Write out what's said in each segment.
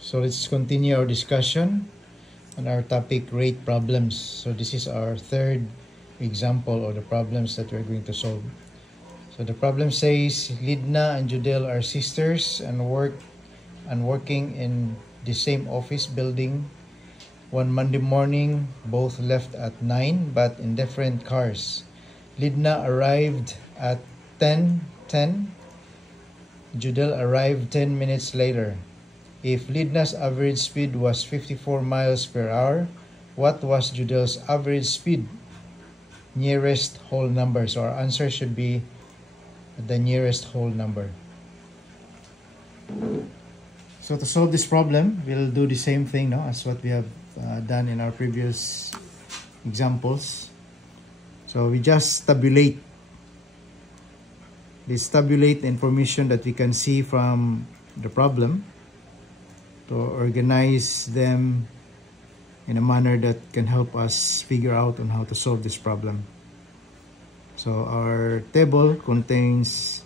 So let's continue our discussion on our topic, rate problems. So this is our third example of the problems that we're going to solve. So the problem says Lidna and Judel are sisters and working in the same office building. One Monday morning, both left at 9 but in different cars. Lidna arrived at 10:10. Judel arrived 10 minutes later. If Lidna's average speed was 54 miles per hour, what was Judel's average speed? Nearest whole number. So our answer should be the nearest whole number. So to solve this problem, we'll do the same thing as what we have done in our previous examples. So we just tabulate. Let's tabulate the information that we can see from the problem to organize them in a manner that can help us figure out on how to solve this problem. So our table contains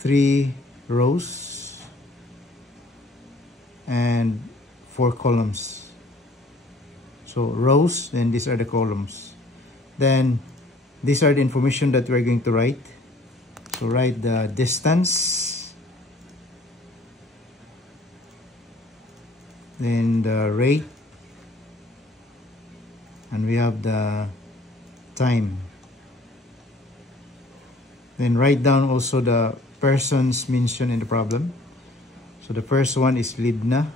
3 rows and 4 columns. So rows, then these are the columns. Then these are the information that we're going to write. So write the distance, then the rate, and we have the time. Then write down also the persons mentioned in the problem. So the first one is Lidna,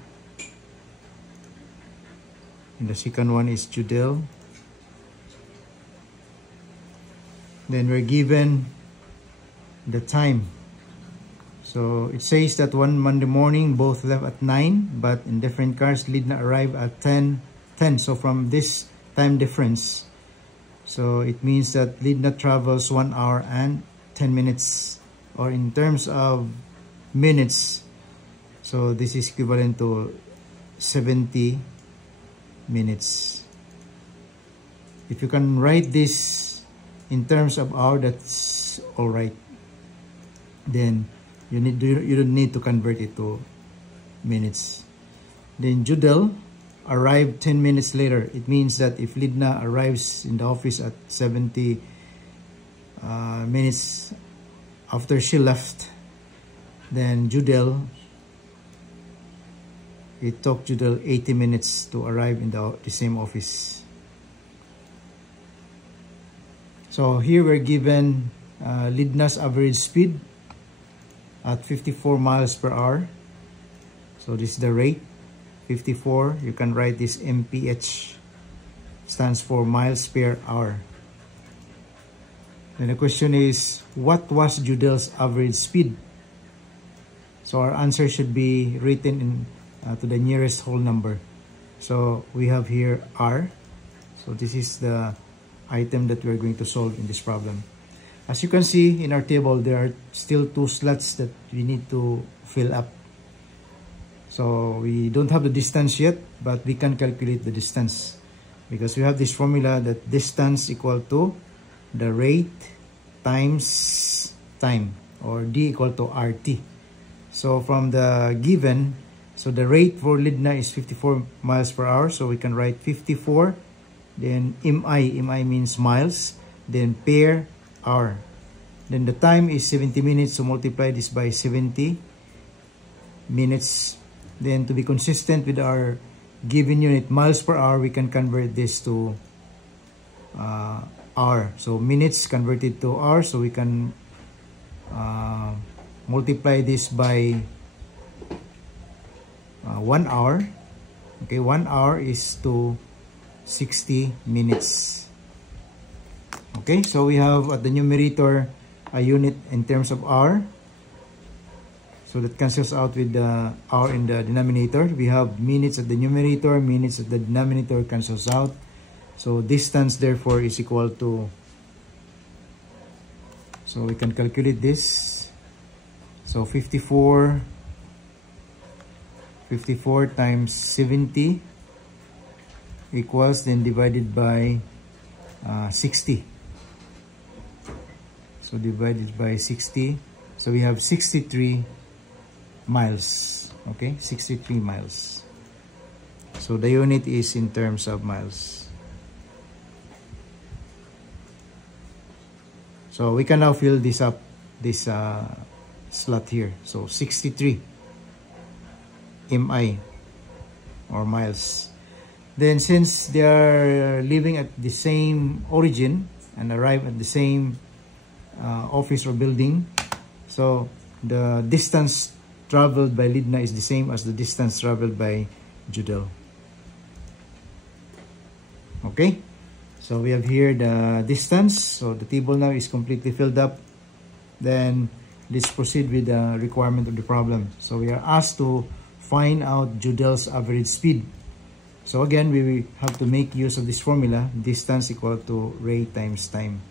and the second one is Judel. Then we're given the time. So it says that one Monday morning, both left at 9, but in different cars. Lidna arrived at 10:10. So from this time difference, so it means that Lidna travels 1 hour and 10 minutes, or in terms of minutes, so this is equivalent to 70 minutes. If you can write this in terms of hour, that's all right. Then you don't need to convert it to minutes. Then Judel arrived 10 minutes later. It means that if Lidna arrives in the office at 70 minutes after she left, then Judel, it took Judel 80 minutes to arrive in the same office. So here we're given Lidna's average speed at 54 miles per hour. So this is the rate, 54. You can write this mph, stands for miles per hour. Then the question is, what was Judel's average speed? So our answer should be written in to the nearest whole number. So we have here R. So this is the item that we're going to solve in this problem. As you can see in our table, there are still 2 slots that we need to fill up. So we don't have the distance yet, but we can calculate the distance because we have this formula that distance equal to the rate times time, or D equal to RT. So from the given, so the rate for Lidna is 54 miles per hour. So we can write 54, then MI means miles, then per hour. Then the time is 70 minutes, so multiply this by 70 minutes. Then to be consistent with our given unit, miles per hour, we can convert this to hour. So minutes converted to hours, so we can multiply this by 1 hour. Okay, 1 hour is to 60 minutes. Okay, so we have at the numerator a unit in terms of hour. So that cancels out with the hour in the denominator. We have minutes at the numerator, minutes at the denominator cancels out. So distance therefore is equal to, so we can calculate this. So 54 times 70 equals, then divided by 60. So divided by 60. So we have 63 miles. Okay, 63 miles. So the unit is in terms of miles. So we can now fill this up, this slot here. So 63 mi or miles. Then since they are living at the same origin and arrive at the same office or building, so the distance traveled by Lidna is the same as the distance traveled by Judel. Okay, so we have here the distance. So the table now is completely filled up. Then let's proceed with the requirement of the problem. So we are asked to find out Judel's average speed. So again, we have to make use of this formula, distance equal to rate times time.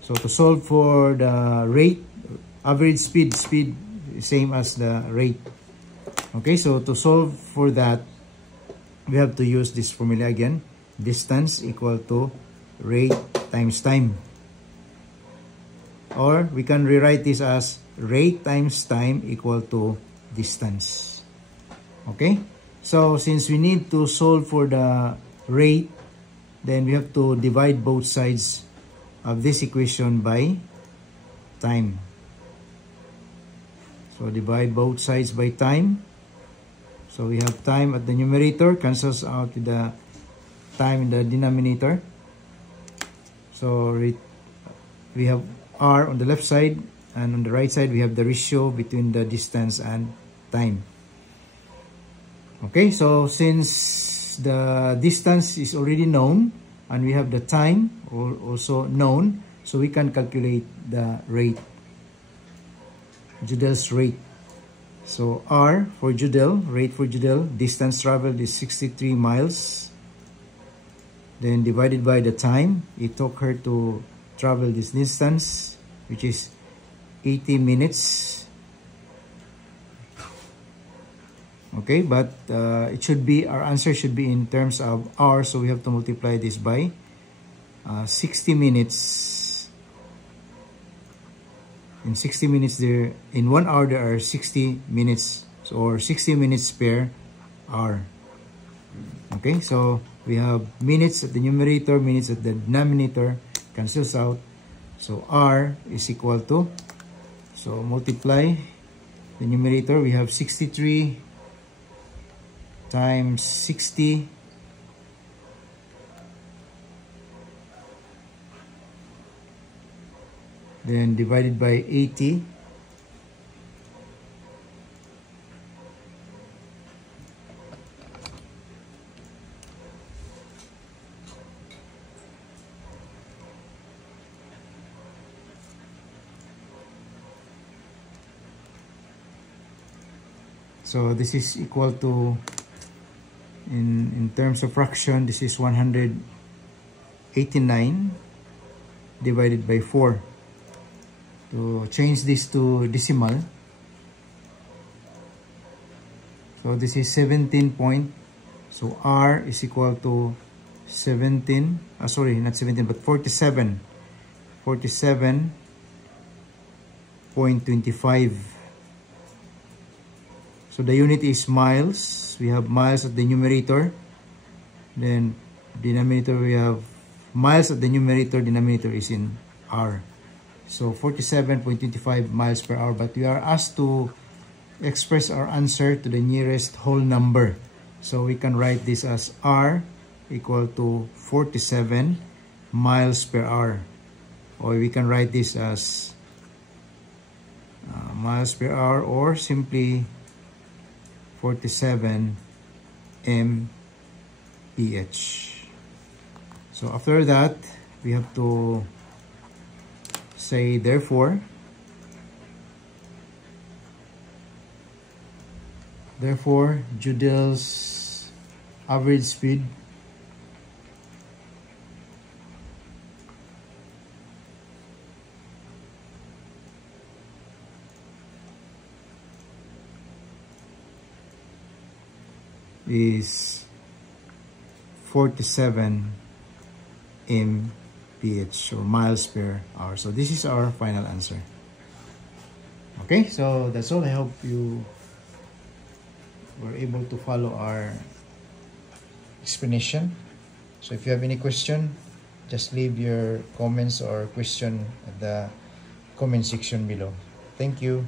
So to solve for the rate, average speed same as the rate. Okay, so to solve for that, we have to use this formula again, distance equal to rate times time. Or we can rewrite this as rate times time equal to distance. Okay, so since we need to solve for the rate, then we have to divide both sides of this equation by time. So divide both sides by time. So we have time at the numerator, cancels out with the time in the denominator. So we have R on the left side, and on the right side we have the ratio between the distance and time. Okay, so since the distance is already known and we have the time also known, so we can calculate the rate, Judel's rate. So R for Judel, rate for Judel, distance traveled is 63 miles. Then divided by the time it took her to travel this distance, which is 80 minutes. Okay, but it should be, our answer should be in terms of hours, so we have to multiply this by 60 minutes. In 60 minutes there, in 1 hour there are 60 minutes, so, or 60 minutes per hour. Okay, so we have minutes at the numerator, minutes at the denominator, cancels out. So R is equal to, so multiply the numerator, we have 63 times 60 then divided by 80. So this is equal to, in terms of fraction, this is 189 divided by 4. To change this to decimal, so this is 17 point, so R is equal to 17, sorry, not 17 but 47.25. So the unit is miles. We have miles at the numerator, then denominator we have miles at the numerator, denominator is in R. So 47.25 miles per hour, but we are asked to express our answer to the nearest whole number. So we can write this as R equal to 47 miles per hour. Or we can write this as miles per hour, or simply 47 mph. So after that, we have to say therefore Judel's average speed is 47 mph or miles per hour. So this is our final answer. Okay, so that's all. I hope you were able to follow our explanation. So if you have any question, just leave your comments or question at the comment section below. Thank you.